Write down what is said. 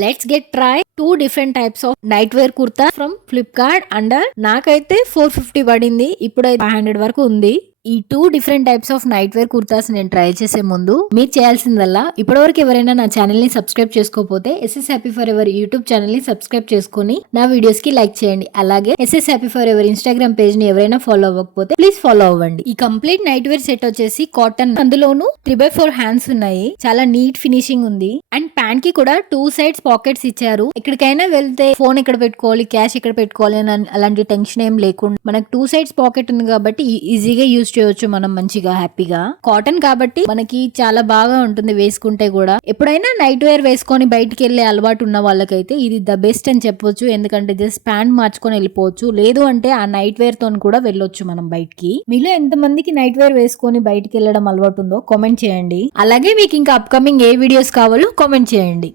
Let's get try 2 different types of night wear kurta from Flipkart under నాకైతే 450 పడింది. ఇప్పుడైతే 500 వరకు ఉంది. ఈ 2 different types of night wear kurtas నేను ట్రై చేసే ముందు మీరు చేయాల్సిందల్లా ఇప్పటివరకు ఎవరైనా నా ఛానల్ ని సబ్స్క్రైబ్ చేసుకోకపోతే SS happy for ever YouTube channel ని సబ్స్క్రైబ్ చేసుకుని నా వీడియోస్ కి లైక్ చేయండి. అలాగే SS happy for ever Instagram page ని ఎవరైనా ఫాలో అవ్వకపోతే ప్లీజ్ ఫాలో అవ్వండి. ఈ కంప్లీట్ నైట్ వేర్ సెట్ వచ్చేసి కాటన్, అందులోను 3x4 హ్యాండ్స్ ఉన్నాయి. చాలా నీట్ ఫినిషింగ్ ఉంది. అండ్ ప్యాంట్ కి కూడా 2 సైడ్స్ పాకెట్స్ ఇచ్చారు. ఎక్కడికైనా వెళ్తే ఫోన్ ఎక్కడ పెట్టుకోవాలి, క్యాష్ ఎక్కడ పెట్టుకోవాలి అని అలాంటి టెన్షన్ ఏం లేకుండా మనకు 2 సైడ్స్ పాకెట్ ఉంది కాబట్టి ఈజీగా యూజ్ చేయొచ్చు మనం మంచిగా హ్యాపీగా. కాటన్ కాబట్టి మనకి చాలా బాగా ఉంటుంది వేసుకుంటే కూడా. ఎప్పుడైనా నైట్ వేర్ వేసుకొని బయటికి వెళ్లే అలవాటు ఉన్న వాళ్ళకైతే ఇది ద బెస్ట్ అని చెప్పొచ్చు. ఎందుకంటే జస్ట్ ప్యాంట్ మార్చుకొని వెళ్ళిపోవచ్చు. లేదు అంటే ఆ నైట్ వేర్ తో కూడా వెళ్ళొచ్చు మనం బయటికి. మీలో ఎంత మందికి నైట్ వేర్ వేసుకొని బయటికి వెళ్ళడం అలవాటు ఉందో కామెంట్ చేయండి. అలాగే మీకు ఇంకా అప్కమింగ్ ఏ వీడియోస్ కావాలో కామెంట్ చేయండి.